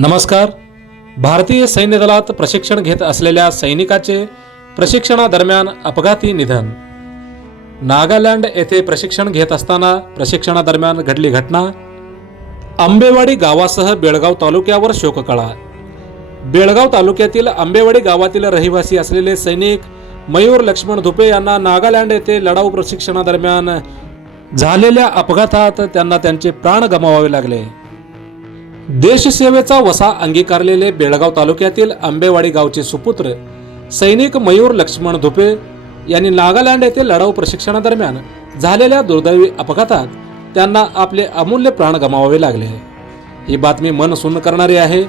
नमस्कार. भारतीय सैन्य दलात प्रशिक्षण घेत असलेल्या सैनिकाचे प्रशिक्षणादरम्यान अपघाती निधन. नागालँड येथे प्रशिक्षण घेत असताना प्रशिक्षणादरम्यान घडली घटना. आंबेवाडी गावासह बेळगाव तालुक्यावर शोककळा. बेळगाव तालुक्यातील आंबेवाडी गावातील रहिवासी असलेले सैनिक मयूर लक्ष्मण धुपे यांना नागालँड येथे लढाऊ प्रशिक्षणादरम्यान झालेल्या अपघातात त्यांना त्यांचे प्राण गमावावे लागले. देशसेवेचा वसा अंगीकारलेले बेळगाव तालुक्यातील आंबेवाडी गावचे सुपुत्र सैनिक मयूर लक्ष्मण धुपे यांनी नागालँड येथे लढाऊ प्रशिक्षणादरम्यान झालेल्या दुर्दैवी अपघातात त्यांना आपले अमूल्य प्राण गमावावे लागले. ही बातमी मन सुन्न करणारी आहे.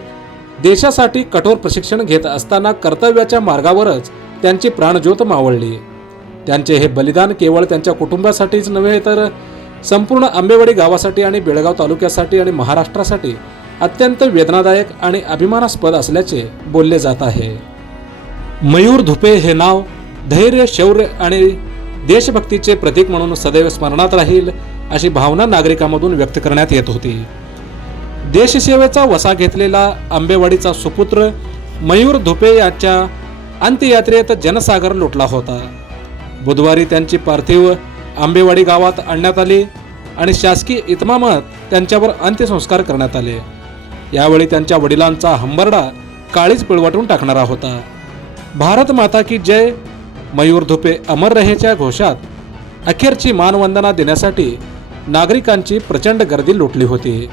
देशासाठी कठोर प्रशिक्षण घेत असताना कर्तव्याच्या मार्गावरच त्यांची प्राणज्योत मावळली. त्यांचे हे बलिदान केवळ त्यांच्या कुटुंबासाठीच नव्हे तर संपूर्ण आंबेवाडी गावासाठी आणि बेळगाव तालुक्यासाठी आणि महाराष्ट्रासाठी अत्यंत वेदनादायक आणि अभिमानास्पद असल्याचे बोलले जात आहे. मयूर धुपे हे नाव धैर्य शौर्य आणि देशभक्तीचे प्रतीक म्हणून सदैव स्मरणात राहील अशी भावना नागरिकांमधून व्यक्त करण्यात येत होती. देशसेवेचा वसा घेतलेला आंबेवाडीचा सुपुत्र मयूर धुपे याच्या अंत्ययात्रेत जनसागर लुटला होता. बुधवारी त्यांची पार्थिव आंबेवाडी गावात आणण्यात आली आणि शासकीय इतमामात त्यांच्यावर अंत्यसंस्कार करण्यात आले. यावेळी त्यांच्या वडिलांचा हंबरडा काळीच पिळवटून टाकणारा होता. भारत माता की जय मयूर धुपे अमर रहेच्या घोषात अखेरची मानवंदना देण्यासाठी नागरिकांची प्रचंड गर्दी लुटली होती.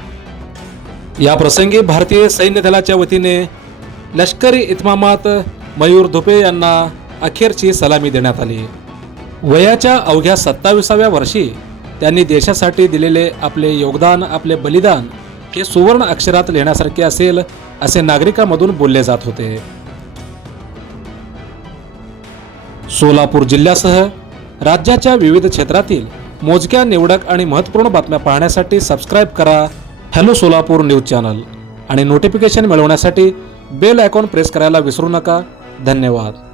या प्रसंगी भारतीय सैन्य दलाच्या वतीने लष्करी इतमामात मयूर धुपे यांना अखेरची सलामी देण्यात आली. वयाच्या अवघ्या सत्ताविसाव्या वर्षी त्यांनी देशासाठी दिलेले आपले योगदान आपले बलिदान हे सुवर्ण अक्षरात लिहिण्यासारखे असेल असे नागरिकांमधून बोलले जात होते. सोलापूर जिल्ह्यासह राज्याच्या विविध क्षेत्रातील मोजक्या निवडक आणि महत्त्वपूर्ण बातम्या पाहण्यासाठी सबस्क्राईब करा हॅलो सोलापूर न्यूज चॅनल आणि नोटिफिकेशन मिळवण्यासाठी बेल आयकॉन प्रेस करायला विसरू नका. धन्यवाद.